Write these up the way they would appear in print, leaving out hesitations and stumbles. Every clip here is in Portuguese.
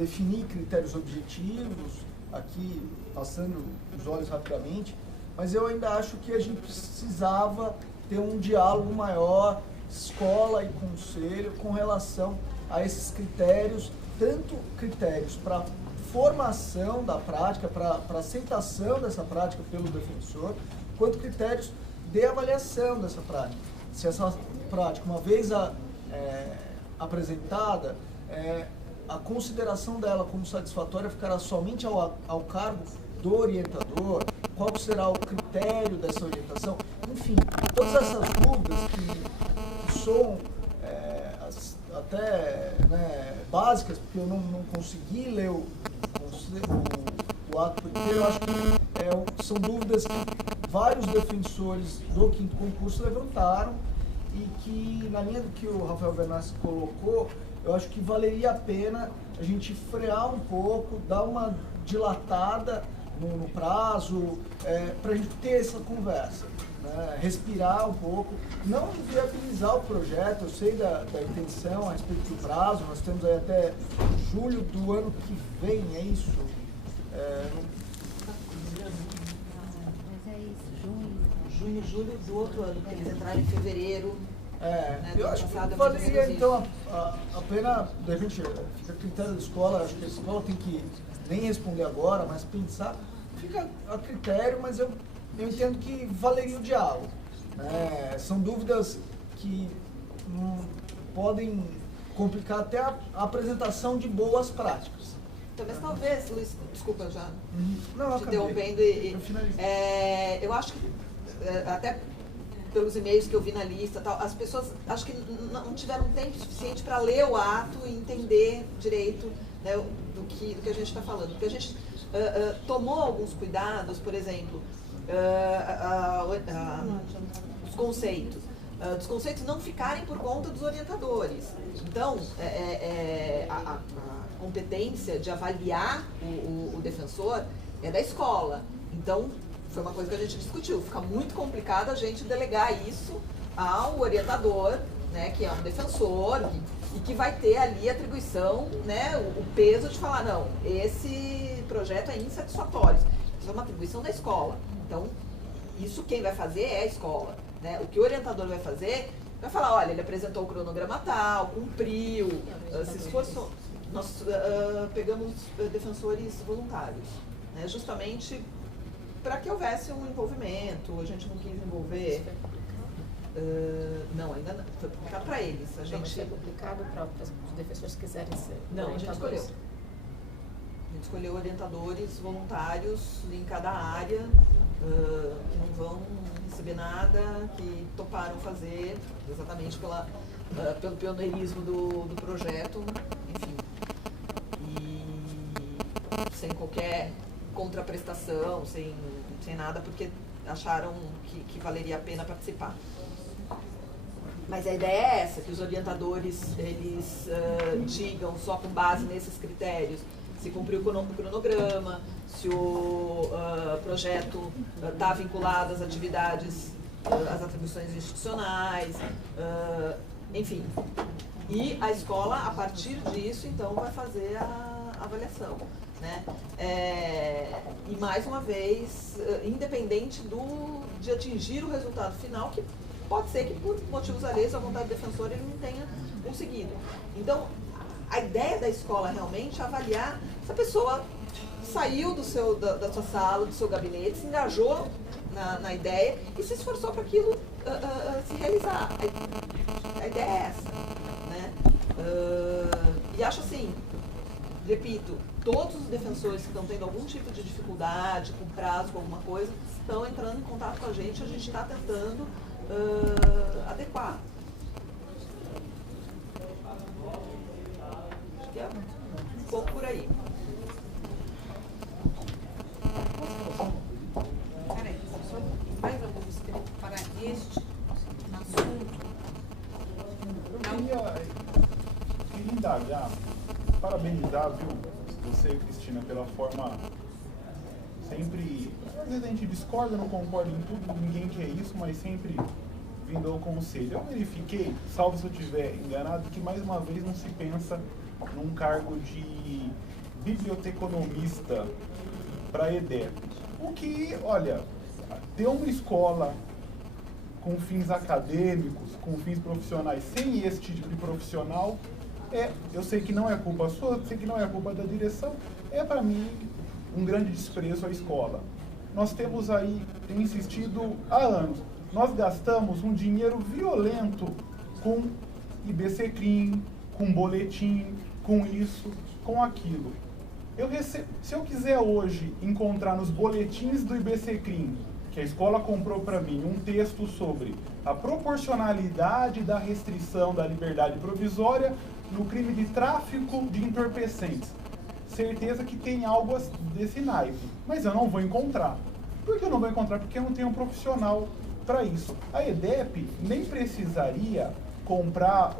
definir critérios objetivos, aqui passando os olhos rapidamente, mas eu ainda acho que a gente precisava ter um diálogo maior, escola e conselho, com relação a esses critérios, tanto critérios para formação da prática, para aceitação dessa prática pelo defensor, quanto critérios de avaliação dessa prática. Se essa prática, uma vez apresentada, a consideração dela como satisfatória ficará somente ao cargo do orientador, qual será o critério dessa orientação, enfim, todas essas dúvidas que são até básicas, porque eu não consegui ler o ato inteiro, eu acho que são dúvidas que vários defensores do quinto concurso levantaram e que, na linha do que o Rafael Vernassi colocou, eu acho que valeria a pena a gente frear um pouco, dar uma dilatada no prazo, para a gente ter essa conversa, né? Respirar um pouco, não inviabilizar o projeto. Eu sei da intenção a respeito do prazo, nós temos aí até julho do ano que vem, é isso? Mas é isso, junho, julho do outro ano, porque eles entraram em fevereiro. Né, eu acho que valeria então a pena, de repente, fica a critério da escola, acho que a escola tem que nem responder agora, mas pensar, fica a critério, mas eu entendo que valeria o diálogo. Né? São dúvidas que podem complicar até a apresentação de boas práticas. Então, mas talvez, Luiz, desculpa já não, te interrompendo, eu acho que até pelos e-mails que eu vi na lista, tal, as pessoas acho que não tiveram tempo suficiente para ler o ato e entender direito, né, do que a gente está falando. Porque a gente tomou alguns cuidados, por exemplo, os conceitos. Dos conceitos não ficarem por conta dos orientadores. Então, a competência de avaliar o defensor é da escola. Então, foi uma coisa que a gente discutiu. Fica muito complicado a gente delegar isso ao orientador, né, que é um defensor e que vai ter ali a atribuição, né, o peso de falar, não, esse projeto é insatisfatório. Isso é uma atribuição da escola. Então, isso quem vai fazer é a escola. Né? O que o orientador vai fazer, vai falar, olha, ele apresentou o cronograma tal, cumpriu, se esforçou. Nós pegamos defensores voluntários, né? Justamente para que houvesse um envolvimento. A gente não quis envolver. Não, ainda não. Foi publicado para eles. A gente foi publicado para os defensores que quiserem ser. Não, a gente escolheu. A gente escolheu orientadores voluntários em cada área, que não vão receber nada, que toparam fazer exatamente pelo pioneirismo do projeto, enfim. E sem qualquer contraprestação, sem nada, porque acharam que valeria a pena participar. Mas a ideia é essa, que os orientadores, eles digam só com base nesses critérios se cumpriu o cronograma, se o projeto está vinculado às atividades, às atribuições institucionais, enfim. E a escola, a partir disso, então, vai fazer a avaliação. Né? E mais uma vez, independente de atingir o resultado final, que pode ser que por motivos alheios à vontade do defensor ele não tenha conseguido. Então, a ideia da escola realmente é avaliar se a pessoa saiu da sua sala, do seu gabinete, se engajou na ideia e se esforçou para aquilo se realizar. A ideia é essa. Né? E acho assim, repito, todos os defensores que estão tendo algum tipo de dificuldade com prazo, com alguma coisa, estão entrando em contato com a gente está tentando adequar. Acho que é um pouco por aí. Peraí, só mais algum escrito para este assunto? Eu queria indagar, parabenizar, viu, você, Cristina, pela forma sempre. Às vezes a gente discorda, não concorda em tudo, ninguém quer isso, mas sempre vindo ao conselho. Eu verifiquei, salvo se eu estiver enganado, que mais uma vez não se pensa num cargo de biblioteconomista para a EDEP. O que, olha, ter uma escola com fins acadêmicos, com fins profissionais, sem esse tipo de profissional, eu sei que não é culpa sua, eu sei que não é culpa da direção, para mim um grande desprezo à escola. Nós temos aí, tenho insistido há anos, nós gastamos um dinheiro violento com IBCCRIM, com boletim, com isso, com aquilo. Se eu quiser hoje encontrar nos boletins do IBCCRIM, que a escola comprou para mim, um texto sobre a proporcionalidade da restrição da liberdade provisória no crime de tráfico de entorpecentes, certeza que tem algo desse naipe, mas eu não vou encontrar. Por que eu não vou encontrar? Porque eu não tenho um profissional para isso. A EDEP nem precisaria comprar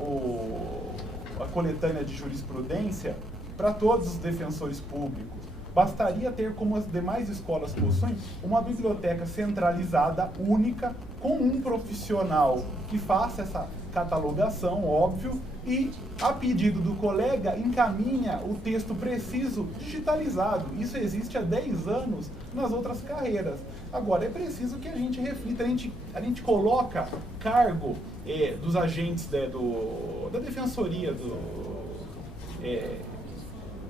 a coletânea de jurisprudência para todos os defensores públicos. Bastaria ter, como as demais escolas possuem, uma biblioteca centralizada, única, com um profissional que faça essa catalogação, óbvio, e, a pedido do colega, encaminha o texto preciso digitalizado. Isso existe há 10 anos nas outras carreiras. Agora, é preciso que a gente reflita, a gente coloca cargo dos agentes da defensoria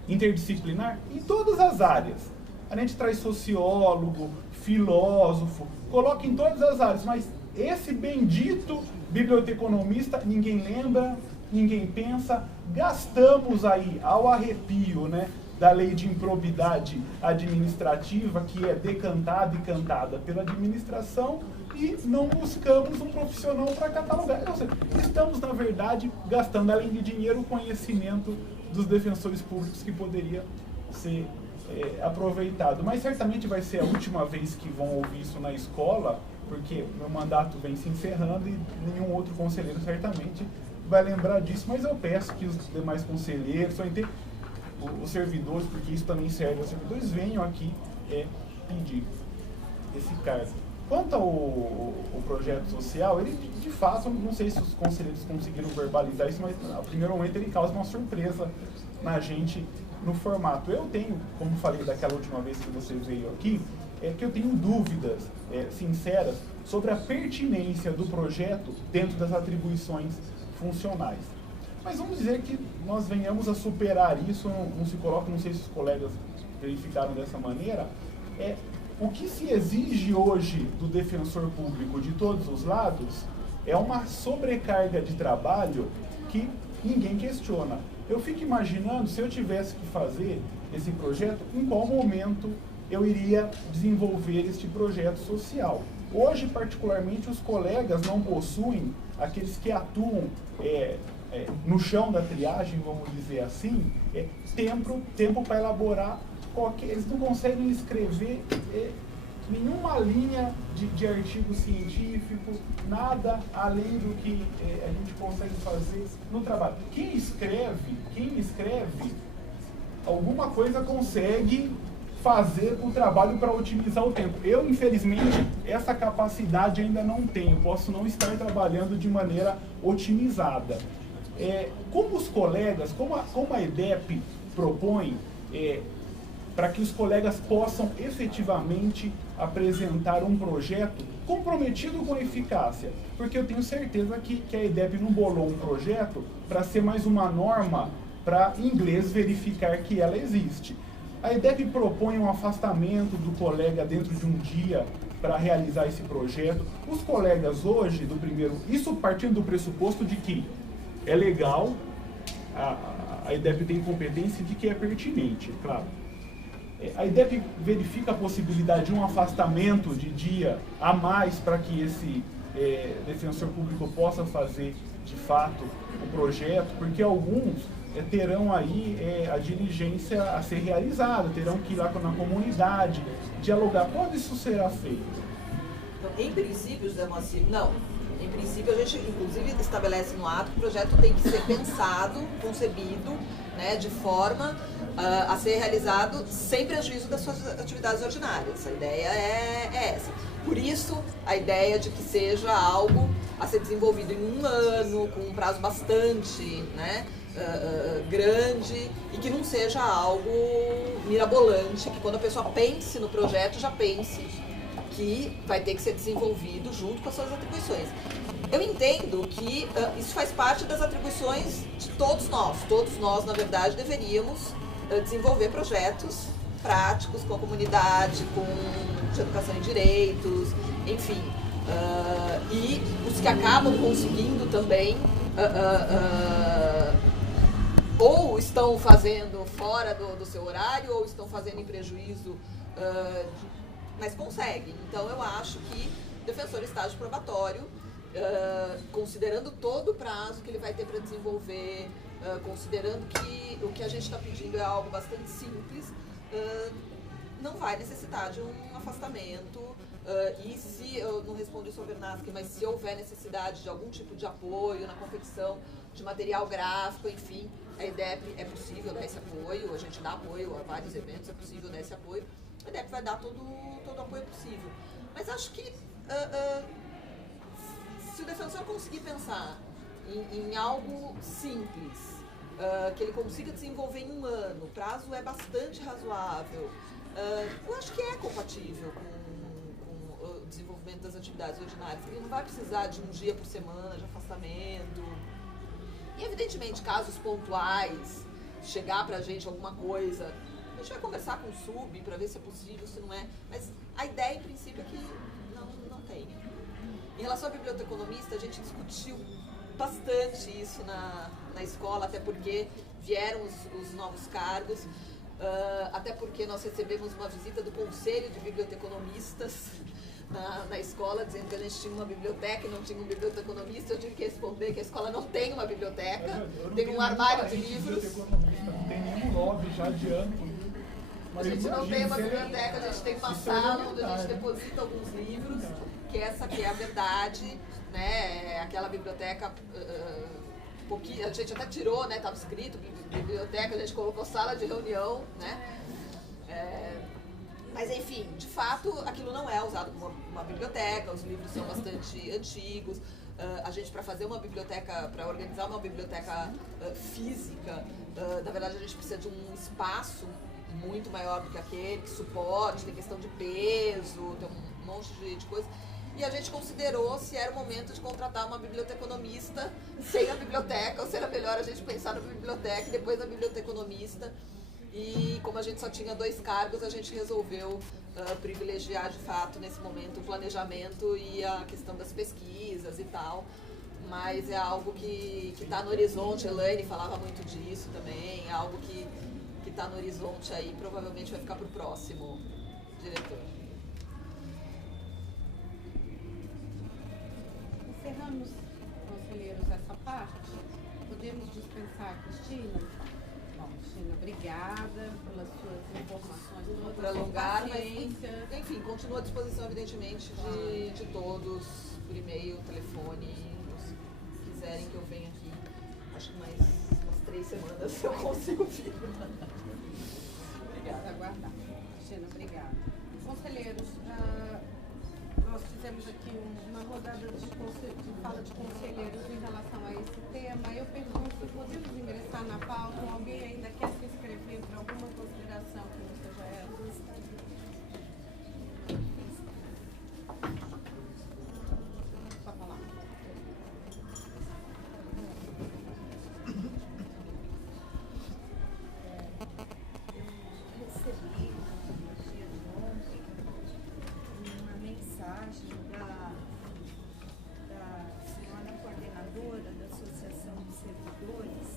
interdisciplinar em todas as áreas. A gente traz sociólogo, filósofo, coloca em todas as áreas, mas esse bendito biblioteconomista, ninguém lembra, ninguém pensa, gastamos aí ao arrepio, né, da lei de improbidade administrativa, que é decantada e cantada pela administração, e não buscamos um profissional para catalogar. Ou seja, estamos, na verdade, gastando, além de dinheiro, o conhecimento dos defensores públicos que poderia ser aproveitado. Mas certamente vai ser a última vez que vão ouvir isso na escola, porque meu mandato vem se encerrando e nenhum outro conselheiro certamente vai lembrar disso, mas eu peço que os demais conselheiros, os servidores, porque isso também serve aos servidores, venham aqui pedir esse cargo. Quanto ao projeto social, ele de fato, não sei se os conselheiros conseguiram verbalizar isso, mas no primeiro momento ele causa uma surpresa na gente no formato. Eu tenho, como falei daquela última vez que você veio aqui, que eu tenho dúvidas sinceras sobre a pertinência do projeto dentro das atribuições funcionais. Mas vamos dizer que nós venhamos a superar isso, não se coloca, não sei se os colegas verificaram dessa maneira, o que se exige hoje do defensor público de todos os lados é uma sobrecarga de trabalho que ninguém questiona. Eu fico imaginando, se eu tivesse que fazer esse projeto, em qual momento eu iria desenvolver este projeto social. Hoje, particularmente, os colegas não possuem, aqueles que atuam no chão da triagem, vamos dizer assim, tempo para elaborar eles não conseguem escrever nenhuma linha de artigo científico, nada além do que a gente consegue fazer no trabalho. Quem escreve alguma coisa consegue fazer o trabalho para otimizar o tempo. Eu, infelizmente, essa capacidade ainda não tenho, posso não estar trabalhando de maneira otimizada. Como os colegas, como a EDEP propõe, para que os colegas possam efetivamente apresentar um projeto comprometido com eficácia. Porque eu tenho certeza que a EDEP não bolou um projeto para ser mais uma norma para inglês verificar que ela existe. A EDEP propõe um afastamento do colega dentro de um dia para realizar esse projeto. Os colegas hoje, isso partindo do pressuposto de que é legal, a EDEP tem competência de que é pertinente, claro. A EDEP verifica a possibilidade de um afastamento de dia a mais para que esse defensor público possa fazer, de fato, o projeto, porque alguns terão aí a diligência a ser realizada, terão que ir lá na comunidade, dialogar. Quando isso será feito? Então, em princípio, José Moacir, não. Em princípio, a gente, inclusive, estabelece no ato que o projeto tem que ser pensado, concebido, né, de forma a ser realizado sem prejuízo das suas atividades ordinárias. A ideia é essa. Por isso, a ideia de que seja algo a ser desenvolvido em um ano, com um prazo bastante, né, grande e que não seja algo mirabolante, que quando a pessoa pense no projeto já pense que vai ter que ser desenvolvido junto com as suas atribuições. Eu entendo que isso faz parte das atribuições de todos nós. Todos nós, na verdade, deveríamos desenvolver projetos práticos com a comunidade, de educação em direitos, enfim. E os que acabam conseguindo também ou estão fazendo fora do seu horário ou estão fazendo em prejuízo, mas conseguem. Então eu acho que o defensor estágio probatório, considerando todo o prazo que ele vai ter para desenvolver, considerando que o que a gente está pedindo é algo bastante simples, não vai necessitar de um afastamento. E se, eu não respondi isso ao Vernaski, mas se houver necessidade de algum tipo de apoio na competição, de material gráfico, enfim, a IDEP é possível dar esse apoio, a gente dá apoio a vários eventos, é possível dar esse apoio, a IDEP vai dar todo o apoio possível. Mas acho que se o defensor conseguir pensar em algo simples, que ele consiga desenvolver em 1 ano, o prazo é bastante razoável, eu acho que é compatível com o desenvolvimento das atividades ordinárias. Ele não vai precisar de 1 dia por semana de afastamento. E, evidentemente, casos pontuais, chegar pra gente alguma coisa, a gente vai conversar com o sub para ver se é possível, se não é. Mas a ideia, em princípio, é que não tem. Em relação à biblioteconomista, a gente discutiu bastante isso na escola, até porque vieram os novos cargos, até porque nós recebemos uma visita do Conselho de Biblioteconomistas na escola, dizendo que a gente tinha uma biblioteca e não tinha um biblioteconomista. Eu tive que responder que a escola não tem uma biblioteca, tem um armário de livros. Não tem nenhum lobby, já adianto. A gente não tem uma biblioteca, a gente tem uma sala onde a gente deposita alguns livros, que essa aqui é a verdade, né? É aquela biblioteca, a gente até tirou, né? Estava escrito biblioteca, a gente colocou sala de reunião, né? Mas enfim, de fato, aquilo não é usado como uma biblioteca, os livros são bastante antigos. A gente, para fazer uma biblioteca, para organizar uma biblioteca física, na verdade a gente precisa de um espaço muito maior do que aquele, que suporte, tem questão de peso, tem um monte de coisa. E a gente considerou se era o momento de contratar uma biblioteconomista sem a biblioteca, ou se era melhor a gente pensar na biblioteca e depois na biblioteconomista. E como a gente só tinha 2 cargos, a gente resolveu privilegiar de fato nesse momento o planejamento e a questão das pesquisas e tal. Mas é algo que está no horizonte, a Elaine falava muito disso também, é algo que está no horizonte aí, provavelmente vai ficar para o próximo diretor. Encerramos, conselheiros, essa parte. Podemos dispensar a Cristina? Bom, Cristina, obrigada pelas suas informações. Não por alongar, mas enfim, continuo à disposição, evidentemente, de todos, por e-mail, telefone, se quiserem que eu venha aqui. Acho que mais umas 3 semanas eu consigo vir. Obrigada. Aguardar. Cristina, obrigada. Conselheiros, nós fizemos aqui uma rodada de fala de conselheiros em relação a esse tema. Eu pergunto, podemos ingressar na pauta? Alguém ainda quer se inscrever para alguma consideração que não seja essa? Pode falar. Eu recebi no dia de ontem uma mensagem da senhora coordenadora da Associação de Servidores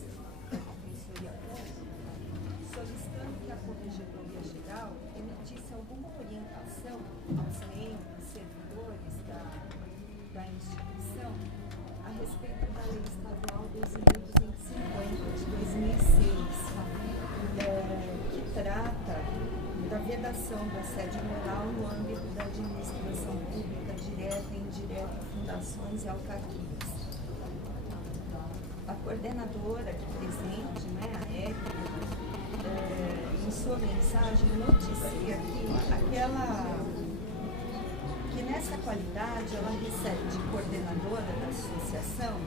da Defensoria Pública, solicitando que a Corregedoria Geral emitisse alguma orientação aos membros, servidores da instituição a respeito da Lei Estadual 12.250 de 2006, que trata da vedação do assédio moral no âmbito da administração pública direta e indireta, fundações e autarquias. A coordenadora aqui presente, né, a Érica, em sua mensagem noticia que nessa qualidade ela recebe, de coordenadora da associação,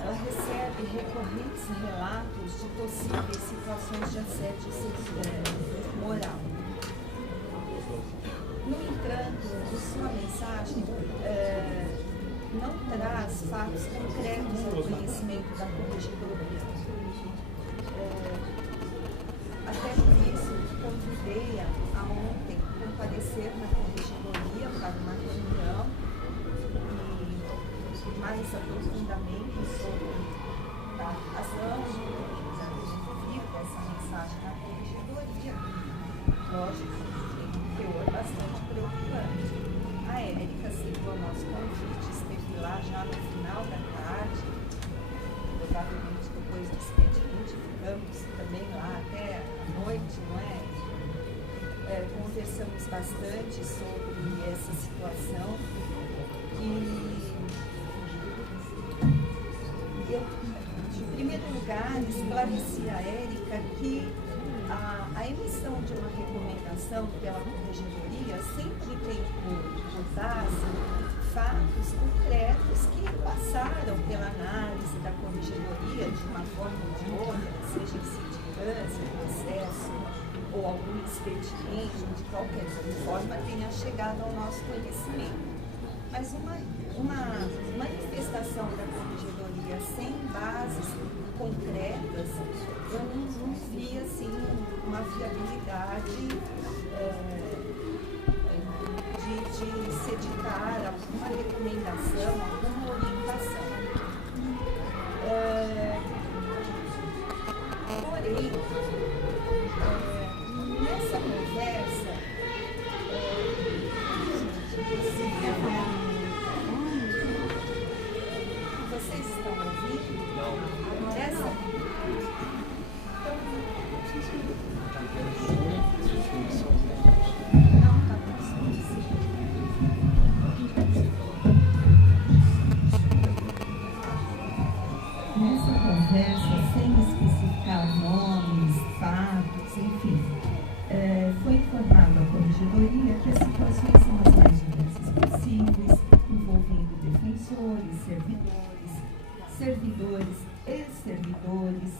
ela recebe recorrentes relatos de possíveis situações de assédio moral. No entanto, sua mensagem não traz fatos concretos ao conhecimento da corregedoria. Até por isso, convidei-a a ontem comparecer na corregedoria para uma reunião e mais aprofundamento sobre a razão do envio dessa mensagem na corregedoria. Lógico, tem um teor bastante preocupante. A Érica aceitou o nosso convite, esteve lá já no final da tarde, provavelmente depois do expediente, ficamos também lá até a noite, não é? Conversamos bastante sobre essa situação e eu, em primeiro lugar, esclareci a Érica que a emissão de uma recomendação pela corregedoria sempre tem por base fatos concretos que passaram pela análise da corregedoria de uma forma ou de outra, seja em sindicância, processo ou algum expediente, ou de qualquer forma tenha chegado ao nosso conhecimento. Mas uma manifestação da corregedoria sem bases concretas, eu não vi assim uma viabilidade de se editar alguma recomendação, alguma orientação. Porém, nessa conversa, vocês estão ouvindo? Não. Essa? Não, tá nessa conversa, sem especificar nomes, fatos, enfim, foi informado à corregedoria que as situações são as mais diversas possíveis, envolvendo defensores, servidores, ex-servidores,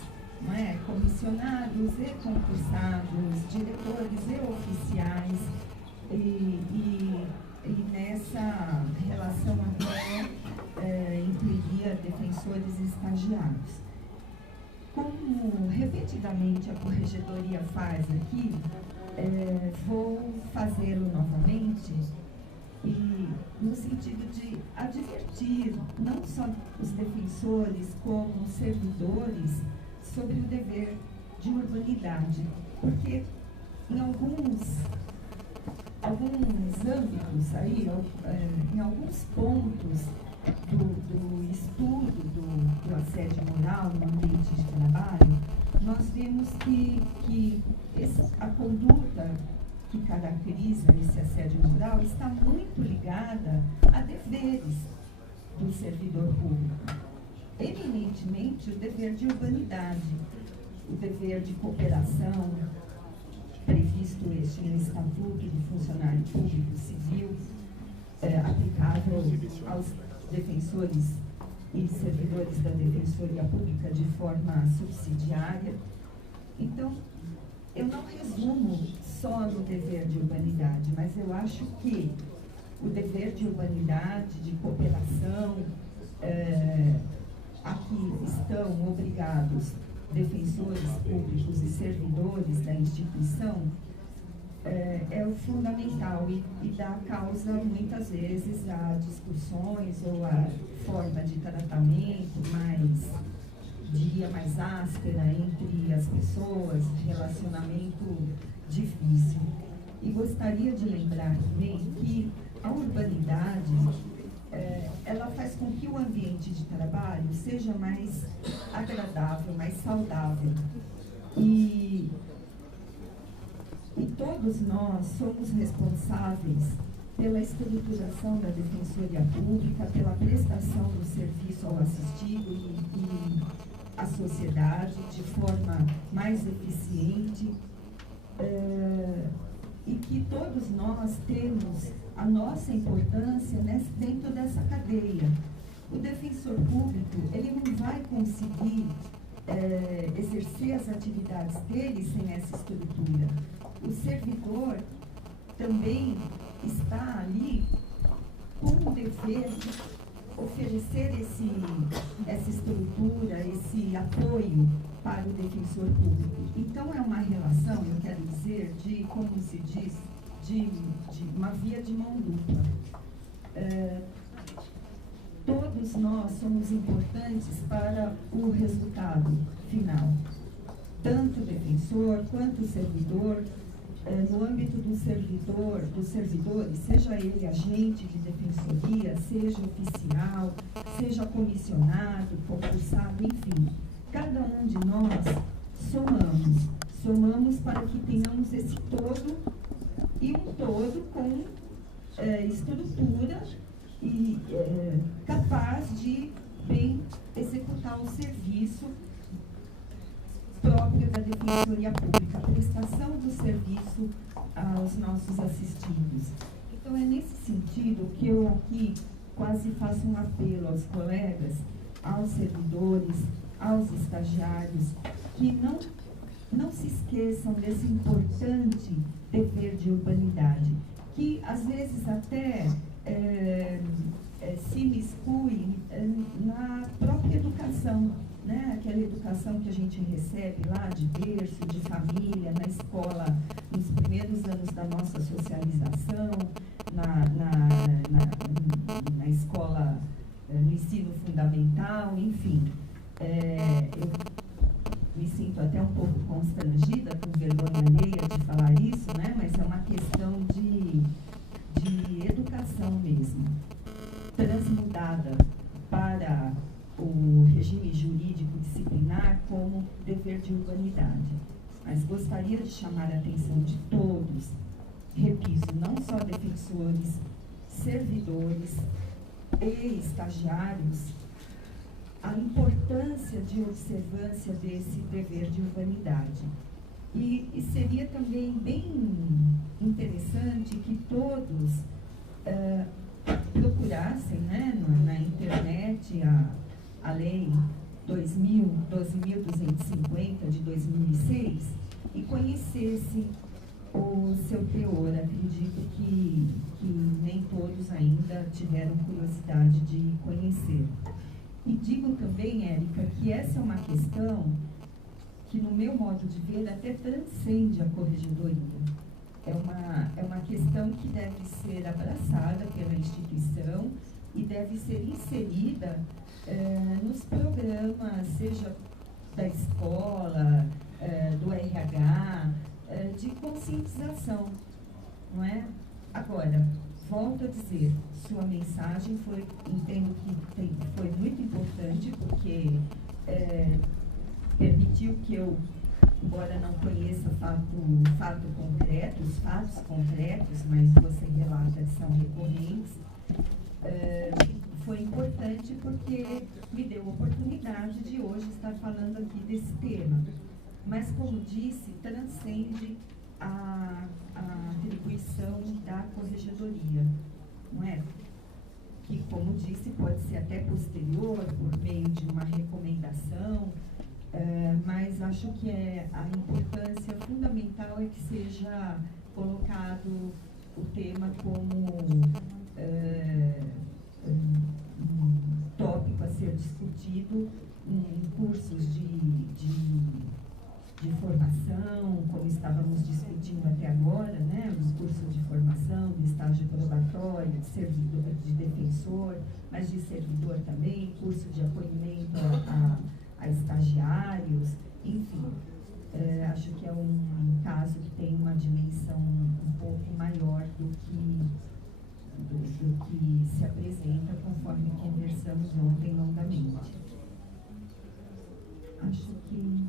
não é? Comissionados e concursados, diretores e oficiais, e nessa relação até incluiria defensores e estagiários. Como repetidamente a corregedoria faz aqui, vou fazê-lo novamente, e no sentido de advertir não só os defensores como os servidores sobre o dever de urbanidade, porque em alguns âmbitos aí, em alguns pontos do estudo do assédio moral no ambiente de trabalho, nós vemos que a conduta que caracteriza esse assédio moral está muito ligada a deveres do servidor público. Eminentemente o dever de urbanidade, o dever de cooperação, previsto este no Estatuto do Funcionário Público Civil, aplicável aos defensores e servidores da Defensoria Pública de forma subsidiária. Então, eu não resumo só no dever de urbanidade, mas eu acho que o dever de urbanidade, de cooperação, a que estão obrigados defensores públicos e servidores da instituição, é o fundamental e dá causa, muitas vezes, a discussões ou a forma de tratamento mais áspera entre as pessoas, relacionamento difícil. E gostaria de lembrar também que a urbanidade, ela faz com que o ambiente de trabalho seja mais agradável, mais saudável. E todos nós somos responsáveis pela estruturação da Defensoria Pública, pela prestação do serviço ao assistido e à sociedade de forma mais eficiente, e que todos nós nós temos a nossa importância dentro dessa cadeia. O defensor público, ele não vai conseguir exercer as atividades dele sem essa estrutura. O servidor também está ali com o dever de oferecer essa estrutura, esse apoio para o defensor público. Então, é uma relação, eu quero dizer, de, como se diz, de uma via de mão dupla. Todos nós somos importantes para o resultado final. Tanto o defensor quanto o servidor, no âmbito dos servidores, seja ele agente de defensoria, seja oficial, seja comissionado, concursado, enfim. Cada um de nós somamos para que tenhamos esse todo, e um todo com estrutura e capaz de bem executar o serviço próprio da Defensoria Pública, a prestação do serviço aos nossos assistidos. Então, é nesse sentido que eu aqui quase faço um apelo aos colegas, aos servidores, aos estagiários, que não se esqueçam desse importante dever de urbanidade, que às vezes até se miscui na própria educação, né? Aquela educação que a gente recebe lá de berço, de família, na escola, nos primeiros anos da nossa socialização, na escola, no ensino fundamental, enfim. Eu me sinto até um pouco constrangida, com vergonha alheia de falar isso, né? Mas é uma questão de educação mesmo, transmudada para o regime jurídico disciplinar como dever de urbanidade. Mas gostaria de chamar a atenção de todos, repito, não só defensores, servidores e estagiários, a importância de observância desse dever de urbanidade. E seria também bem interessante que todos procurassem, né, na internet a lei 12.250 de 2006 e conhecessem o seu teor. Acredito que nem todos ainda tiveram curiosidade de conhecer. E digo também, Érica, que essa é uma questão que, no meu modo de ver, até transcende a corregedoria. É uma questão que deve ser abraçada pela instituição e deve ser inserida nos programas, seja da escola, do RH, de conscientização, não é? Agora, volto a dizer, sua mensagem entendo que foi muito importante, porque permitiu que eu, embora não conheça fatos concretos, mas você relata que são recorrentes, foi importante porque me deu a oportunidade de hoje estar falando aqui desse tema. Mas, como disse, transcende a atribuição da corregedoria, não é? Que, como disse, pode ser até posterior, por meio de uma recomendação, mas acho que a importância fundamental é que seja colocado o tema como um tópico a ser discutido em cursos de formação, como estávamos discutindo até agora, né? Os cursos de formação, de estágio probatório, de servidor, de defensor, mas de servidor também, curso de acolhimento a estagiários, enfim. Acho que é um caso que tem uma dimensão um pouco maior do que se apresenta, conforme conversamos ontem longamente. Acho que...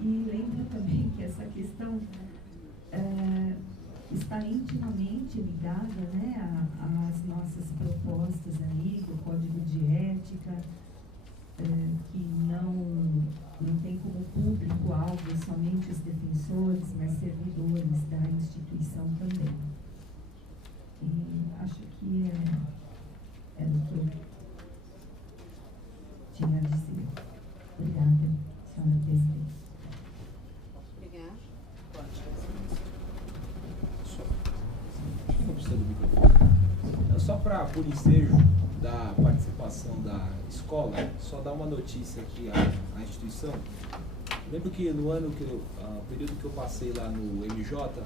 e lembra também que essa questão está intimamente ligada, né, às nossas propostas aí do Código de Ética, que não tem como público-alvo somente os defensores, mas servidores da instituição também. acho que é o que eu tinha a dizer. Obrigada, senhora presidente. Obrigada. Não precisa do microfone. Só para por ensejo da participação da escola, só dar uma notícia aqui à instituição. Lembro que no ano período que eu passei lá no MJ,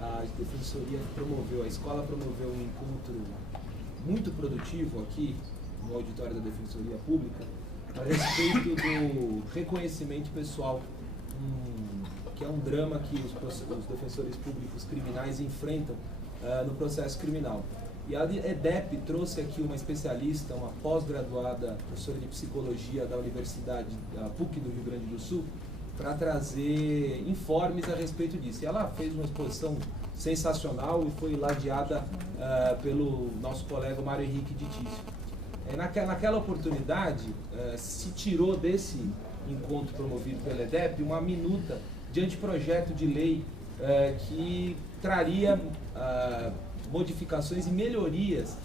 a Defensoria promoveu, a escola promoveu um encontro muito produtivo aqui no auditório da Defensoria Pública a respeito do reconhecimento pessoal, que é um drama que os defensores públicos criminais enfrentam no processo criminal. E a EDEP trouxe aqui uma especialista, uma pós-graduada, professora de psicologia da Universidade PUC do Rio Grande do Sul, para trazer informes a respeito disso. E ela fez uma exposição sensacional e foi ladeada pelo nosso colega Mário Henrique de Tício. Naquela oportunidade, se tirou desse encontro promovido pela EDEP uma minuta de anteprojeto de lei que traria modificações e melhorias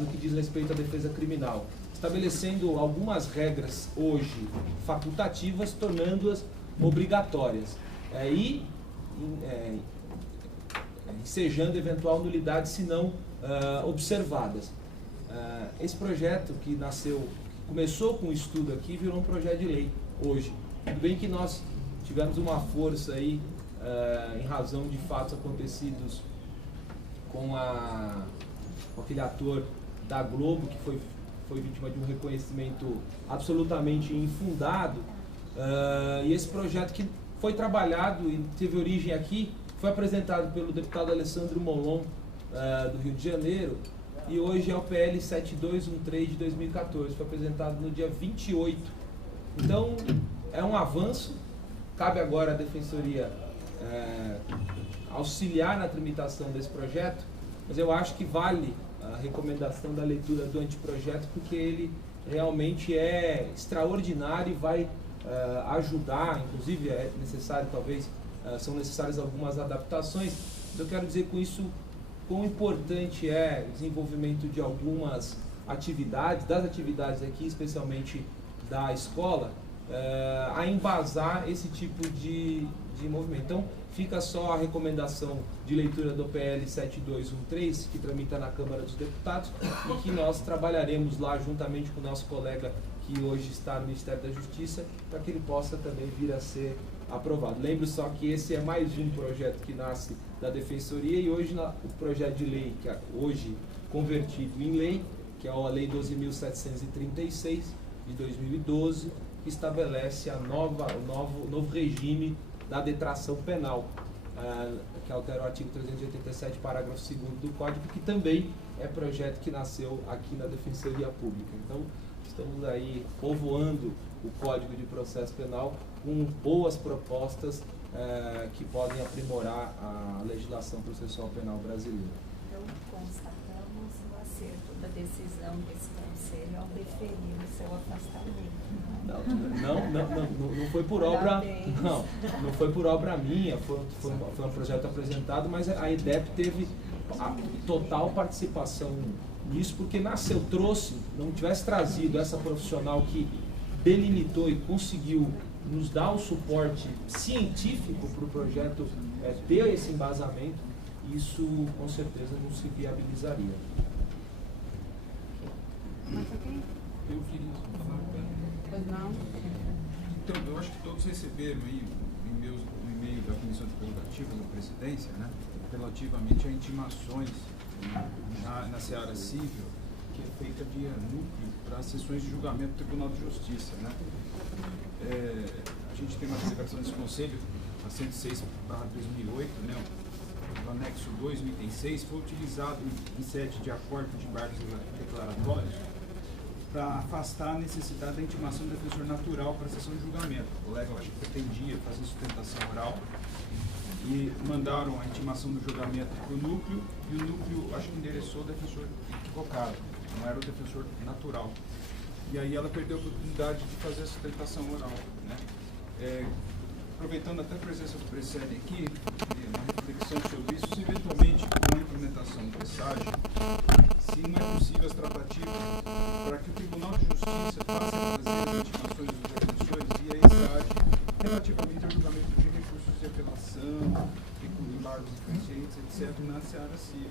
no que diz respeito à defesa criminal, estabelecendo algumas regras hoje facultativas, tornando-as obrigatórias e ensejando eventual nulidade se não observadas. Esse projeto que começou com o estudo aqui, virou um projeto de lei hoje. Tudo bem que nós tivemos uma força aí em razão de fatos acontecidos com aquele ator da Globo que foi vítima de um reconhecimento absolutamente infundado, e esse projeto que foi trabalhado e teve origem aqui, foi apresentado pelo deputado Alessandro Molon, do Rio de Janeiro, e hoje é o PL 7213 de 2014, foi apresentado no dia 28. Então, é um avanço, cabe agora à Defensoria auxiliar na tramitação desse projeto, mas eu acho que vale a recomendação da leitura do anteprojeto, porque ele realmente é extraordinário e vai ajudar, inclusive é necessário, talvez, são necessárias algumas adaptações. Eu quero dizer com isso quão importante é o desenvolvimento de algumas atividades, das atividades aqui, especialmente da escola, a embasar esse tipo de movimento. Então, fica só a recomendação de leitura do PL 7213, que tramita na Câmara dos Deputados, e que nós trabalharemos lá juntamente com o nosso colega que hoje está no Ministério da Justiça, para que ele possa também vir a ser aprovado. Lembro só que esse é mais um projeto que nasce da Defensoria, e hoje o projeto de lei, que é hoje convertido em lei, que é a Lei 12.736 de 2012, que estabelece o novo regime da detração penal, que altera o artigo 387, parágrafo 2º do Código, que também é projeto que nasceu aqui na Defensoria Pública. Então, estamos aí povoando o Código de Processo Penal com boas propostas que podem aprimorar a legislação processual penal brasileira. Então, constatamos o acerto da decisão desse Conselho ao deferir o seu afastamento. Não foi por obra, não foi por obra minha, foi um projeto apresentado, mas a EDEP teve a total participação nisso, porque não tivesse trazido essa profissional que delimitou e conseguiu nos dar o suporte científico para o projeto ter esse embasamento, isso com certeza não se viabilizaria. Mais alguém? Eu queria falar. Pois não? Então, eu acho que todos receberam aí o e-mail da Comissão de Prerrogativas da Presidência, né, relativamente a intimações na seara civil, que é feita via núcleo para sessões de julgamento do Tribunal de Justiça. Né. A gente tem uma delegação desse Conselho, a 106/2008, né, o anexo 2, no item 6, foi utilizado em sede de acordo de embargos declaratórios para afastar a necessidade da intimação do defensor natural para a sessão de julgamento. O colega, eu acho que pretendia fazer sustentação oral e mandaram a intimação do julgamento para o núcleo, e o núcleo, acho que endereçou o defensor equivocado, não era o defensor natural. E aí ela perdeu a oportunidade de fazer a sustentação oral. Né? Aproveitando até a presença do Precede aqui, uma reflexão sobre isso, se eventualmente com a implementação do presságio, embargos infringentes, etc., na seara civil.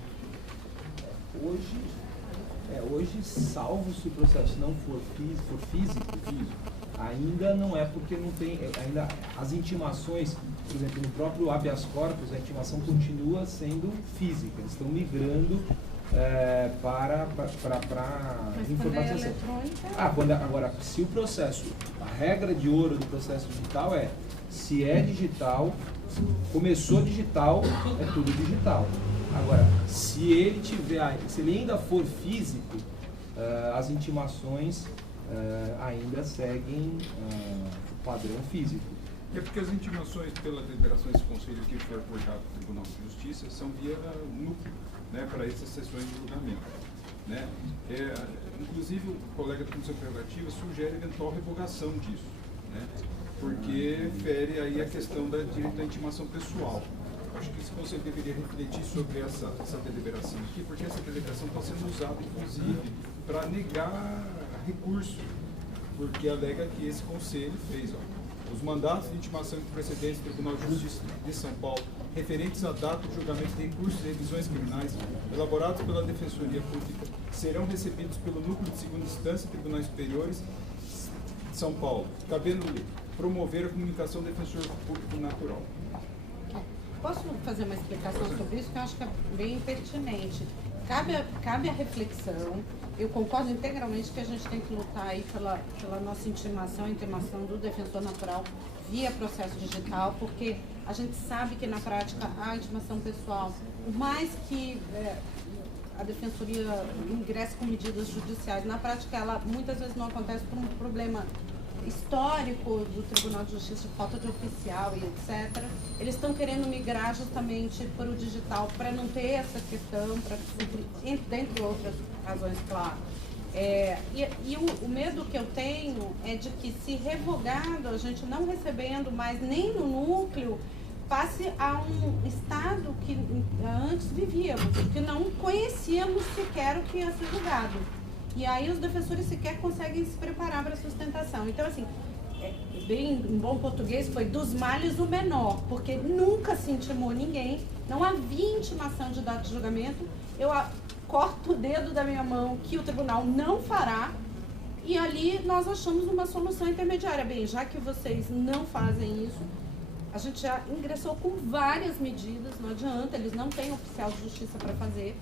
Hoje, salvo se o processo não for físico, ainda não é, porque não tem, ainda as intimações, por exemplo, no próprio habeas corpus, a intimação continua sendo física, eles estão migrando para informatização. Eletrônica? Agora, se o processo, a regra de ouro do processo digital é, se é digital, começou digital, é tudo digital. Agora, se ele ainda for físico, as intimações ainda seguem o padrão físico. É porque as intimações pelas deliberações desse conselho que foi aportado pelo Tribunal de Justiça são via núcleo, né, para essas sessões de julgamento. Né? Inclusive, o colega da Comissão Prerrogativa sugere eventual revogação disso, né? Porque fere aí a questão do direito à intimação pessoal. Acho que esse conselho deveria refletir sobre essa deliberação aqui, porque essa deliberação está sendo usada, inclusive, para negar recurso, porque alega que esse conselho fez, os mandatos de intimação de precedentes do Tribunal de Justiça de São Paulo, referentes à data de julgamento de recursos e revisões criminais, elaborados pela Defensoria Pública, serão recebidos pelo Núcleo de Segunda Instância e Tribunais Superiores de São Paulo, cabendo-lhe promover a comunicação do defensor público natural. Posso fazer uma explicação sobre isso, que eu acho que é bem pertinente. Cabe a reflexão. Eu concordo integralmente que a gente tem que lutar aí pela nossa intimação, a intimação do defensor natural via processo digital, porque a gente sabe que na prática a intimação pessoal, por mais que a defensoria ingresse com medidas judiciais, na prática ela muitas vezes não acontece por um problema histórico do Tribunal de Justiça, de falta de oficial e etc. Eles estão querendo migrar justamente para o digital, para não ter essa questão, para dentre outras razões, claro. O medo que eu tenho é de que, se revogado, a gente não recebendo mais nem no núcleo, passe a um estado que antes vivíamos, que não conhecíamos sequer o que ia ser julgado. E aí os defensores sequer conseguem se preparar para a sustentação. Então, assim, bem em bom português, foi dos males o menor, porque nunca se intimou ninguém, não havia intimação de data de julgamento. Eu corto o dedo da minha mão que o tribunal não fará, e ali nós achamos uma solução intermediária. Bem, já que vocês não fazem isso, a gente já ingressou com várias medidas, não adianta, eles não têm oficial de justiça para fazer.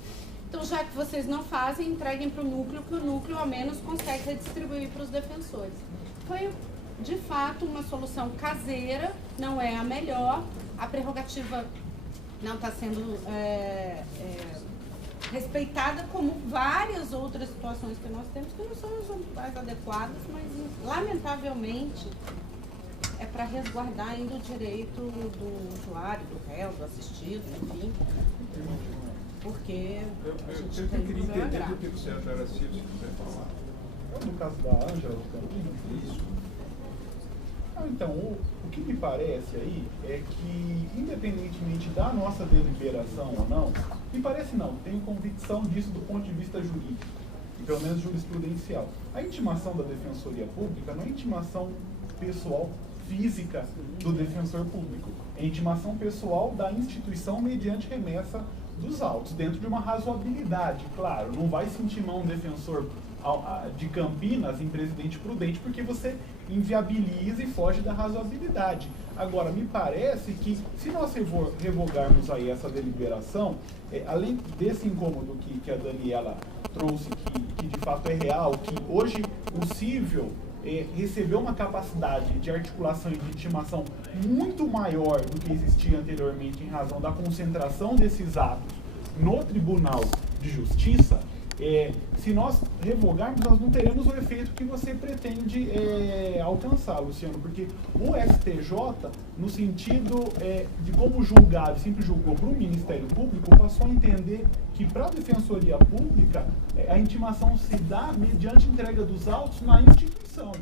Então, já que vocês não fazem, entreguem para o núcleo, que o núcleo ao menos consegue redistribuir para os defensores. Foi, de fato, uma solução caseira, não é a melhor, a prerrogativa não está sendo respeitada, como várias outras situações que nós temos, que não são as mais adequadas, mas, lamentavelmente, é para resguardar ainda o direito do usuário, do réu, do assistido, enfim. Porque a gente tem queria entender do que você era, se quiser falar. No caso da Ângela, isso. Então, o que me parece aí é que, independentemente da nossa deliberação ou não, me parece não, tenho convicção disso do ponto de vista jurídico, e pelo menos jurisprudencial. A intimação da Defensoria Pública não é intimação pessoal física do defensor público, é intimação pessoal da instituição mediante remessa dos autos, dentro de uma razoabilidade, claro. Não vai se intimar um defensor de Campinas em Presidente Prudente, porque você inviabiliza e foge da razoabilidade. Agora, me parece que, se nós revogarmos aí essa deliberação, além desse incômodo que a Daniela trouxe, que de fato é real, que hoje o cível recebeu uma capacidade de articulação e de intimação muito maior do que existia anteriormente, em razão da concentração desses atos no Tribunal de Justiça. Se nós revogarmos, nós não teremos o efeito que você pretende alcançar, Luciano, porque o STJ, no sentido de como julgado, sempre julgou para o Ministério Público, passou a entender que, para a Defensoria Pública, a intimação se dá mediante entrega dos autos na instituição,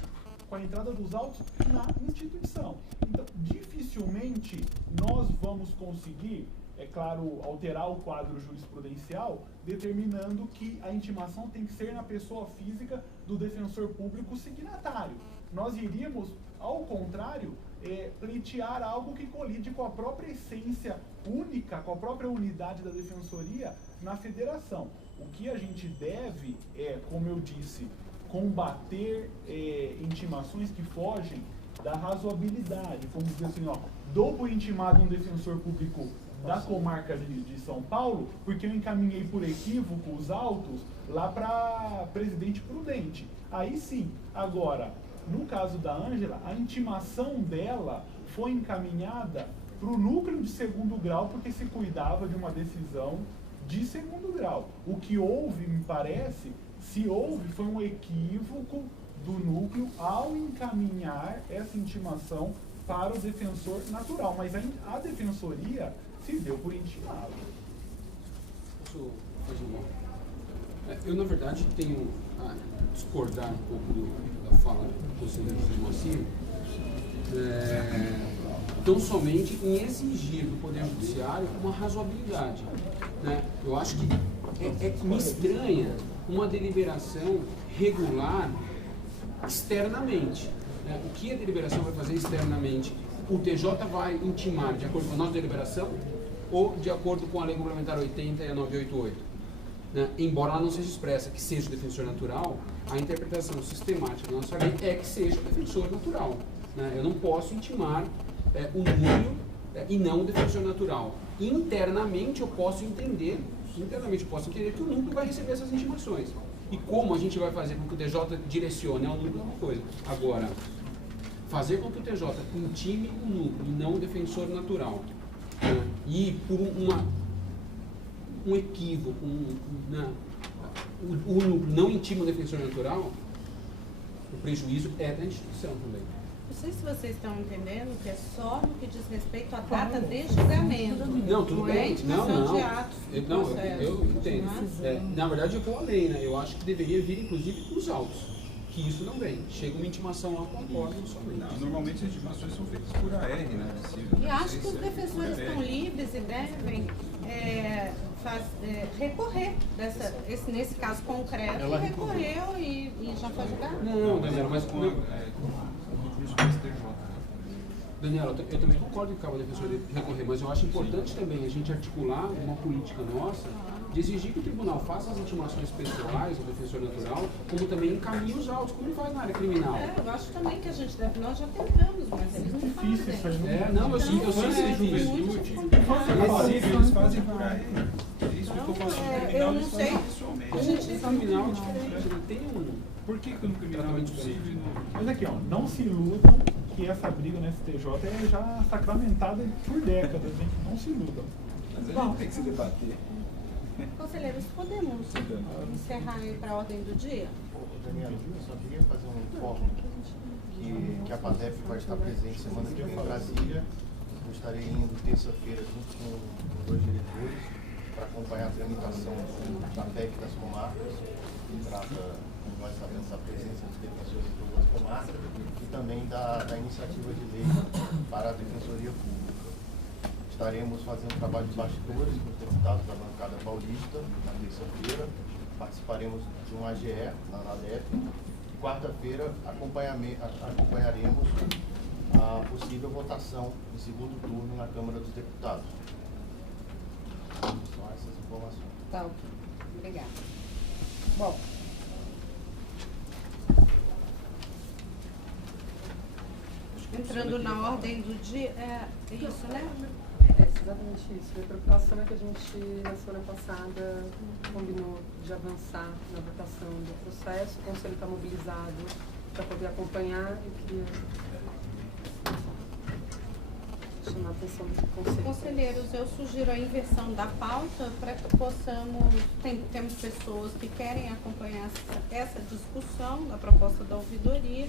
com a entrada dos autos na instituição. Então, dificilmente nós vamos conseguir, é claro, alterar o quadro jurisprudencial, determinando que a intimação tem que ser na pessoa física do defensor público signatário. Nós iríamos, ao contrário, pleitear algo que colide com a própria essência única, com a própria unidade da defensoria na federação. O que a gente deve como eu disse, combater intimações que fogem da razoabilidade. Como dizer assim, dou por intimado um defensor público da comarca de São Paulo porque eu encaminhei por equívoco os autos lá para Presidente Prudente. Aí sim. Agora, no caso da Ângela, a intimação dela foi encaminhada para o núcleo de segundo grau porque se cuidava de uma decisão de segundo grau. O que houve, me parece, se houve, foi um equívoco do núcleo ao encaminhar essa intimação para o defensor natural. Mas a defensoria se deu por intimado. Posso fazer uma? Eu, na verdade, tenho a discordar um pouco da fala do conselheiro Moacir, tão somente em exigir do Poder Judiciário uma razoabilidade. Né? Eu acho que me estranha uma deliberação regular externamente. Né? O que a deliberação vai fazer externamente? O TJ vai intimar de acordo com a nossa deliberação ou de acordo com a Lei Complementar 80 e a 988? Né? Embora ela não seja expressa que seja o defensor natural, a interpretação sistemática da nossa lei é que seja o defensor natural. Né? Eu não posso intimar o núcleo e não o defensor natural. Internamente eu posso entender que o núcleo vai receber essas intimações. E como a gente vai fazer com que o TJ direcione ao núcleo é uma coisa. Agora, fazer com que o TJ intime o núcleo e não o defensor natural, né? E por um equívoco, o núcleo não intima o defensor natural, o prejuízo é da instituição também. Não sei se vocês estão entendendo que é só no que diz respeito à data de julgamento. Não, tudo bem. Não, de atos. Eu entendo. Na verdade, eu vou além, né? Eu acho que deveria vir, inclusive, com os autos. Que isso não vem. Chega uma intimação lá com acordo somente. Não, normalmente as intimações são feitas por AR, né? E acho que os defensores estão livres e devem recorrer nesse caso concreto. Ela recorreu e já foi julgado. Não, Daniela, mas Daniela, eu também concordo que cabe ao defensor recorrer, mas eu acho importante também a gente articular uma política nossa de exigir que o tribunal faça as intimações pessoais ao defensor natural, como também encaminhe os autos, como ele faz na área criminal. Eu acho também que a gente deve, nós já tentamos, mas eles não fazem. Eu sei que é difícil. Eles fazem por AR. Isso que eu tô falando. Eu não sei. A gente criminal diferente, tem Por que no criminal é possível? Mas aqui, não se iludam que essa briga no STJ é já sacramentada por décadas, hein? Não se iludam. Mas a gente tem que se debater. Conselheiros, podemos encerrar aí para a ordem do dia? Daniela, eu só queria fazer um informe que a PADEF vai estar presente semana que vem em Brasília. Eu estarei indo terça-feira junto com os dois diretores para acompanhar a tramitação da PEC das comarcas, que trata, como nós sabemos, a presença dos defensores de todas as comarcas e também da iniciativa de lei para a Defensoria Pública. Estaremos fazendo trabalho de bastidores com os deputados da bancada paulista na terça-feira. Participaremos de um AGE na ADEP. E quarta-feira acompanharemos a possível votação em segundo turno na Câmara dos Deputados. São essas informações. Tá, ok. Obrigada. Bom. Entrando na ordem do dia, é isso, né? Exatamente isso. A preocupação é que a gente, na semana passada, combinou de avançar na votação do processo. O Conselho está mobilizado para poder acompanhar e queria chamar a atenção do Conselho. Conselheiros, eu sugiro a inversão da pauta para que possamos... Temos pessoas que querem acompanhar essa discussão da proposta da ouvidoria.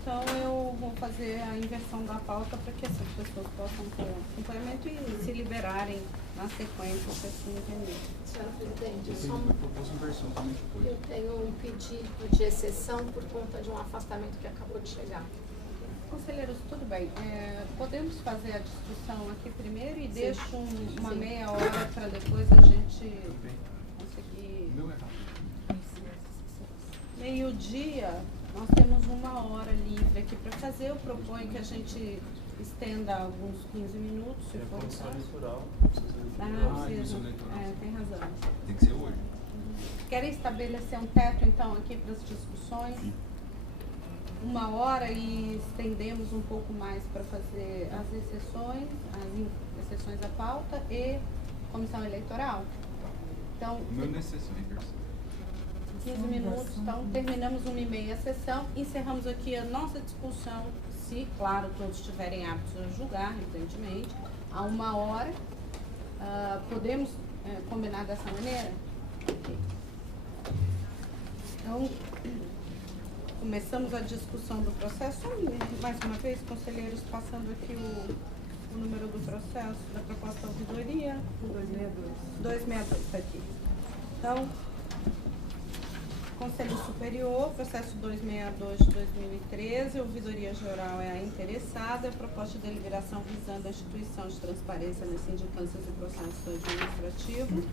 Então, eu vou fazer a inversão da pauta para que essas pessoas possam ter acompanhamento e se liberarem na sequência, se assim entender. Senhora Presidente, Eu propus inversão também depois. eu tenho um pedido de exceção por conta de um afastamento que acabou de chegar. Conselheiros, tudo bem. Podemos fazer a discussão aqui primeiro e deixo uma meia hora para depois a gente conseguir... Meio-dia... Nós temos uma hora livre aqui para fazer. Eu proponho que a gente estenda alguns 15 minutos, se for o comissão caso. eleitoral. Precisa. Tem razão. Tem que ser hoje. Querem estabelecer um teto, então, aqui para as discussões? 1 hora e estendemos um pouco mais para fazer as exceções à pauta e comissão eleitoral? Então, Não necessariamente inversão. 15 minutos, então terminamos 1h30 a sessão, encerramos aqui a nossa discussão, se, claro, todos estiverem aptos a julgar, evidentemente, a 1 hora. Podemos combinar dessa maneira? Ok. Então, começamos a discussão do processo. Mais uma vez, conselheiros, passando aqui o número do processo, da proposta de ouvidoria. 262. 262, está aqui. Então, Conselho Superior, processo 262 de 2013, ouvidoria geral é a interessada, proposta de deliberação visando a instituição de transparência nas sindicâncias e processos administrativos.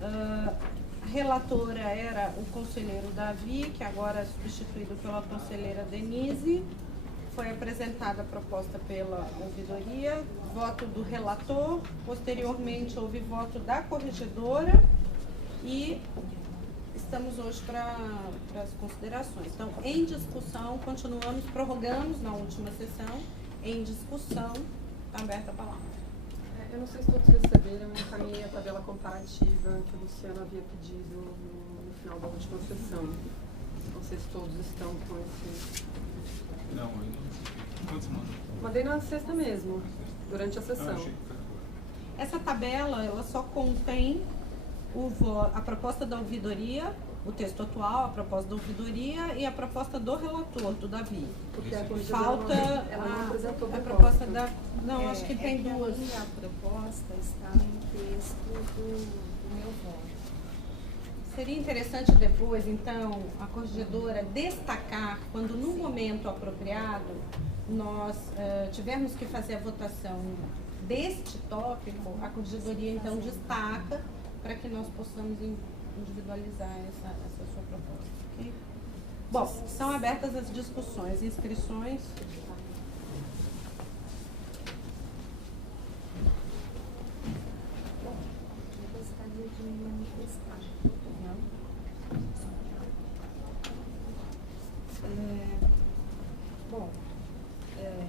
A relatora era o conselheiro Davi, que agora é substituído pela conselheira Denise. Foi apresentada a proposta pela ouvidoria, voto do relator, posteriormente houve voto da corregedora e estamos hoje para as considerações. Então, em discussão, prorrogamos na última sessão, em discussão, está aberta a palavra. Eu não sei se todos receberam, eu encaminhei a tabela comparativa que o Luciano havia pedido no final da última sessão. Não sei se todos estão com esse... Não, eu não. Quantos mandam? Mandei na sexta mesmo, durante a sessão. Essa tabela, ela só contém a proposta da ouvidoria, o texto atual, a proposta da ouvidoria e a proposta do relator, do Davi. Porque a falta ela não apresentou a proposta da... Não, acho que tem duas. A minha proposta está no texto do meu voto. Seria interessante depois, então, a corregedora destacar, quando no momento apropriado, nós tivermos que fazer a votação deste tópico, a corregedoria, então, destaca para que nós possamos individualizar essa sua proposta. Okay? Bom, são abertas as discussões, inscrições. Eu gostaria de me manifestar.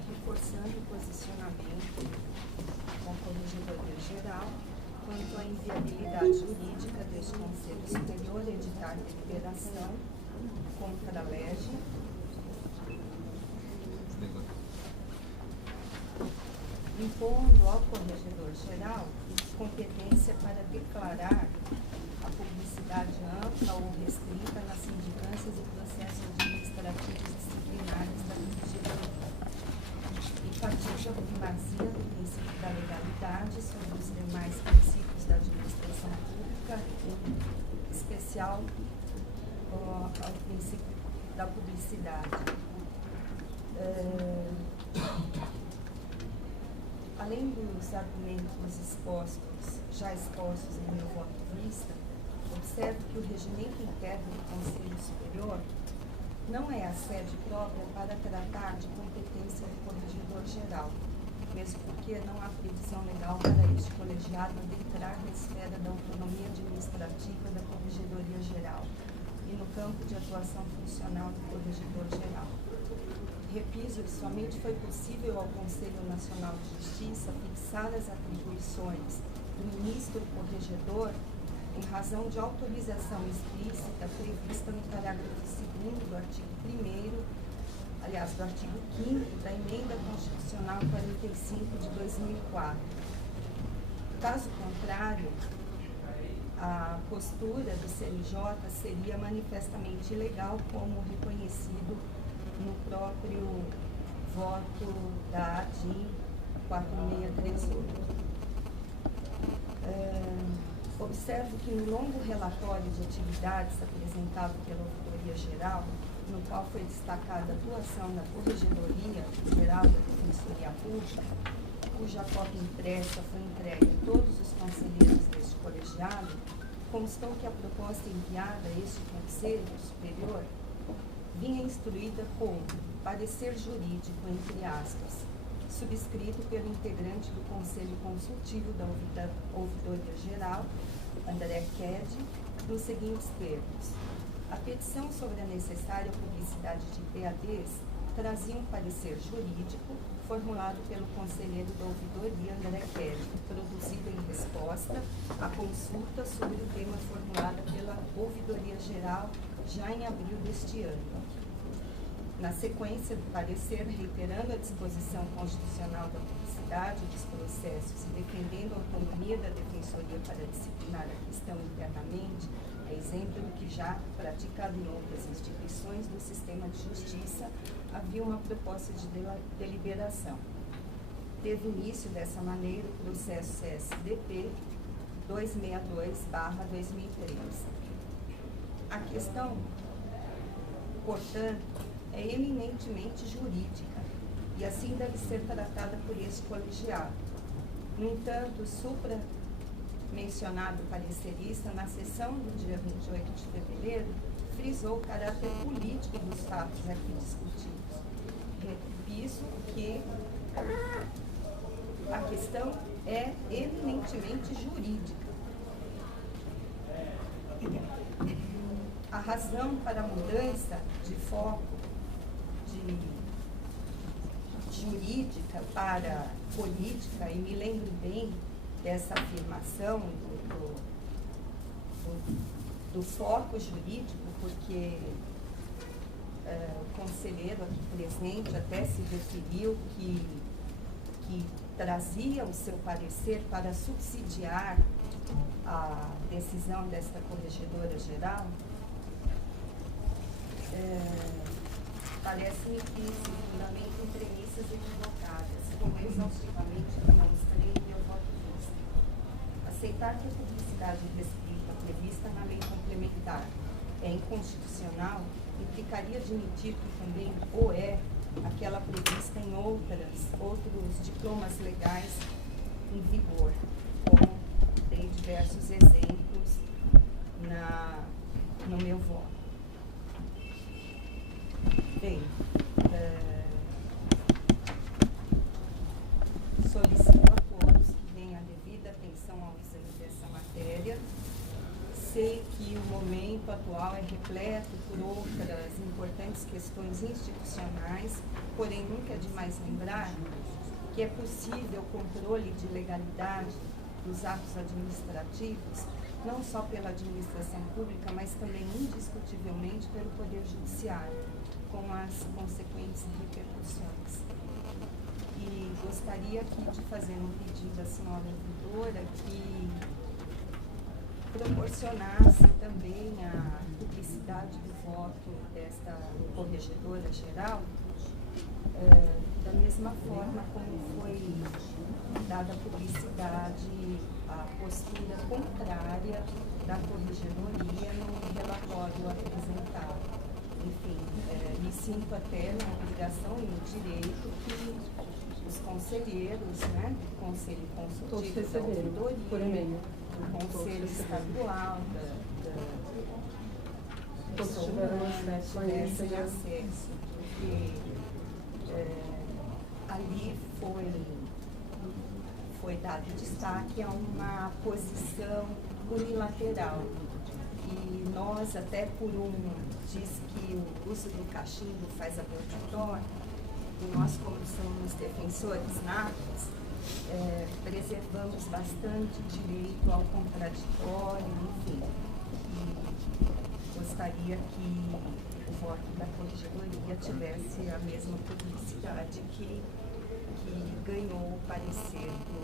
Reforçando o posicionamento da Corregedoria Geral quanto à inviabilidade jurídica deste Conselho Superior editar deliberação contra a LEGE, impondo ao Corregedor Geral competência para declarar a publicidade ampla ou restrita nas sindicâncias e processos administrativos disciplinares da Corregedoria, enfatiza a primazia do princípio da legalidade sobre os demais princípios da administração pública, em especial ao princípio da publicidade. Além dos argumentos já expostos em meu voto de vista, observo que o regimento interno do Conselho Superior não é a sede própria para tratar de competência do Corregedor Geral, mesmo porque não há previsão legal para este colegiado adentrar na esfera da autonomia administrativa da Corregedoria Geral e no campo de atuação funcional do Corregedor Geral. Repiso que somente foi possível ao Conselho Nacional de Justiça fixar as atribuições do ministro corregedor em razão de autorização explícita prevista no parágrafo 2º do artigo 1º, aliás, do artigo 5º da Emenda Constitucional 45 de 2004. Caso contrário, a postura do CNJ seria manifestamente ilegal, como reconhecido no próprio voto da ADIM 4638. Observo que no longo relatório de atividades apresentado pela Ouvidoria Geral, no qual foi destacada a atuação da Corregedoria Geral da Defensoria Pública, cuja cópia impressa foi entregue a todos os conselheiros deste colegiado, constou que a proposta enviada a este Conselho Superior vinha instruída com parecer jurídico, entre aspas, subscrito pelo integrante do Conselho Consultivo da Ouvidoria Geral, André Ked, nos seguintes termos. A petição sobre a necessária publicidade de PADs trazia um parecer jurídico formulado pelo conselheiro da Ouvidoria, André Ked, produzido em resposta à consulta sobre o tema formulada pela Ouvidoria Geral já em abril deste ano. Na sequência do parecer, reiterando a disposição constitucional da publicidade dos processos e defendendo a autonomia da Defensoria para disciplinar a questão internamente, a exemplo do que já praticado em outras instituições do sistema de justiça, havia uma proposta de deliberação. Teve início dessa maneira o processo CSDP 262/2013. A questão, portanto, é eminentemente jurídica e assim deve ser tratada por este colegiado. No entanto, o supra-mencionado parecerista, na sessão do dia 28 de fevereiro, frisou o caráter político dos fatos aqui discutidos. Visto que a questão é eminentemente jurídica. A razão para a mudança de foco jurídica para política, e me lembro bem dessa afirmação do foco jurídico, porque o conselheiro aqui presente até se referiu que trazia o seu parecer para subsidiar a decisão desta corregedora geral. Parece-me que se fundamenta em premissas equivocadas, como exaustivamente demonstrei em meu voto vista. Aceitar que a publicidade restrita prevista na lei complementar é inconstitucional implicaria admitir que também o é aquela prevista em outros diplomas legais em vigor, como dei diversos exemplos no meu voto. Bem, solicito a todos que deem a devida atenção ao exame dessa matéria. Sei que o momento atual é repleto por outras importantes questões institucionais, porém nunca é demais lembrar que é possível o controle de legalidade dos atos administrativos, não só pela administração pública, mas também indiscutivelmente pelo Poder Judiciário, com as consequentes repercussões. E gostaria aqui de fazer um pedido à senhora ouvidora que proporcionasse também a publicidade do voto desta corregedora geral, da mesma forma como foi dada publicidade à postura contrária da corregedoria no relatório apresentado. Enfim, me sinto até na obrigação e no direito que os conselheiros, né, do Conselho Consultivo da Ouvidoria, do Conselho Estadual, todos tiveram tivessem acesso, porque ali foi dado destaque a uma posição unilateral. E nós, até diz que o uso do cachimbo faz a vitória, e nós, como somos defensores natos, preservamos bastante o direito ao contraditório, enfim. E gostaria que o voto da corregedoria tivesse a mesma publicidade que ganhou o parecer do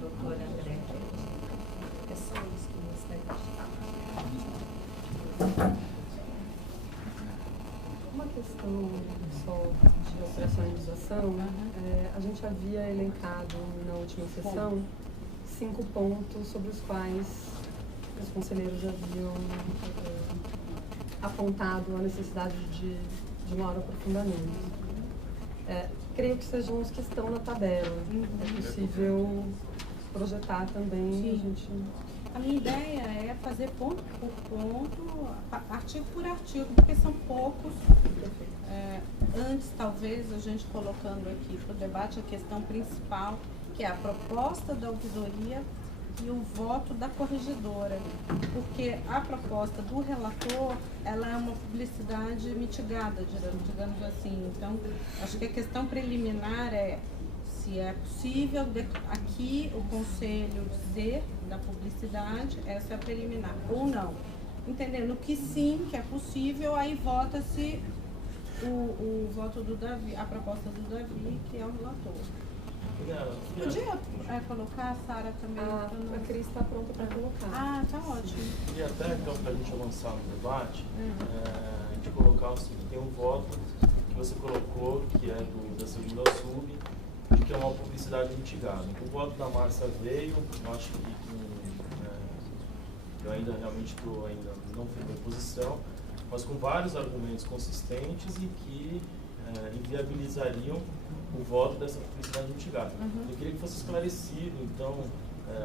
Dr. André Ked. É só isso que eu gostaria de falar. Uma questão só de operacionalização, a gente havia elencado na última sessão 5 pontos sobre os quais os conselheiros haviam apontado a necessidade de maior aprofundamento. Creio que sejam os que estão na tabela. É possível projetar também. Sim. A gente A minha ideia é fazer ponto por ponto, artigo por artigo, porque são poucos. Antes, talvez, a gente colocando aqui para o debate a questão principal, que é a proposta da ouvidoria e o voto da corregedora. Porque a proposta do relator, ela é uma publicidade mitigada, digamos assim. Então, acho que a questão preliminar é se é possível aqui o conselho dizer da publicidade, essa é a preliminar, ou não. Entendendo que sim, que é possível, aí vota-se o voto do Davi, a proposta do Davi, que é o relator. Podia colocar a Sara também? A Cris está pronta para colocar. Ah, tá ótimo. E até então, para a gente avançar no debate, a gente colocar o seguinte, tem um voto que você colocou, que é da segunda sub, de que é uma publicidade mitigada. O voto da Márcia veio, eu acho que eu ainda realmente não fui em posição, mas com vários argumentos consistentes e que inviabilizariam o voto dessa publicidade mitigada. Eu queria que fosse esclarecido, então,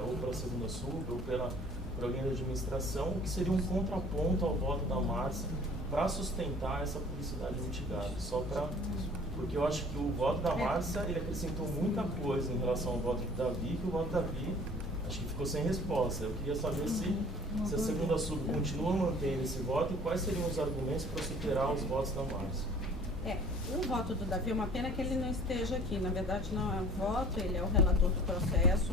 ou pela segunda sub, ou por alguém da administração, o que seria um contraponto ao voto da Márcia para sustentar essa publicidade mitigada. Porque eu acho que o voto da Márcia, ele acrescentou muita coisa em relação ao voto do Davi, que o voto do Davi, acho que ficou sem resposta. Eu queria saber se a segunda sub continua mantendo esse voto e quais seriam os argumentos para superar os votos da Márcia. O voto do Davi, é uma pena que ele não esteja aqui. Na verdade, não é um voto, ele é o relator do processo.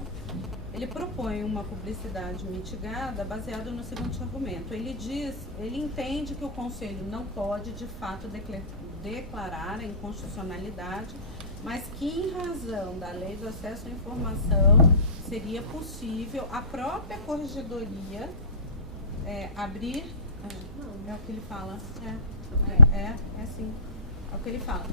Ele propõe uma publicidade mitigada baseada no seguinte argumento. Ele entende que o Conselho não pode, de fato, declarar a inconstitucionalidade, mas que, em razão da Lei do Acesso à Informação, seria possível a própria Corregedoria abrir... É o que ele fala. Sim. É o que ele fala.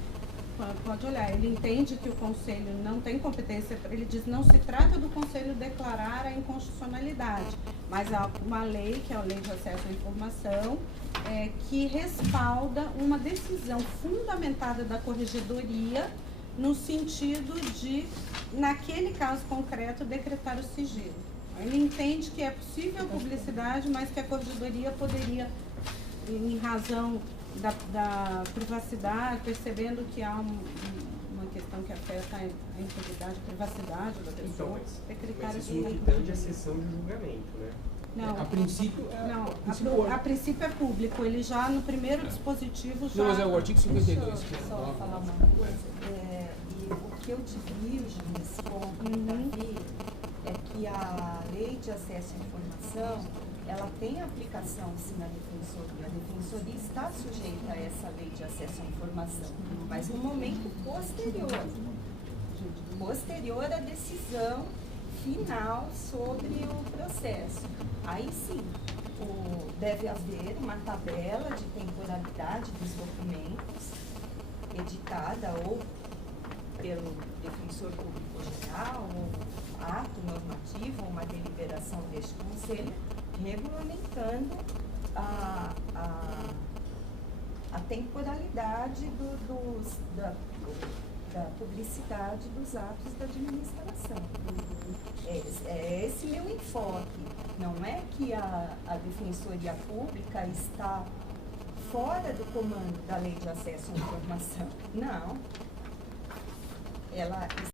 Pode olhar, ele entende que o Conselho não tem competência, ele diz não se trata do Conselho declarar a inconstitucionalidade, mas há uma lei, que é a Lei de Acesso à Informação, que respalda uma decisão fundamentada da Corregedoria no sentido de, naquele caso concreto, decretar o sigilo. Ele entende que é possível a publicidade, mas que a Corregedoria poderia, em razão da privacidade, percebendo que há uma questão que afeta a integridade, a privacidade da pessoa, decretar mas isso isso não tange a sessão de julgamento, né? Não. A princípio A princípio é público, ele já no primeiro dispositivo já... Não, mas é o artigo 52. Só falar uma coisa. E o que eu diverjo nesse ponto, Davi, é que a Lei de Acesso à Informação, ela tem aplicação sim na Defensoria. A Defensoria está sujeita a essa Lei de Acesso à Informação, mas no momento posterior à decisão final sobre o processo. Aí sim, deve haver uma tabela de temporalidade dos documentos, editada ou pelo Defensor Público Geral, ou ato normativo, ou uma deliberação deste Conselho, regulamentando a temporalidade da publicidade dos atos da administração. É esse meu enfoque. Não é que a Defensoria Pública está fora do comando da Lei de Acesso à Informação. Não. Ela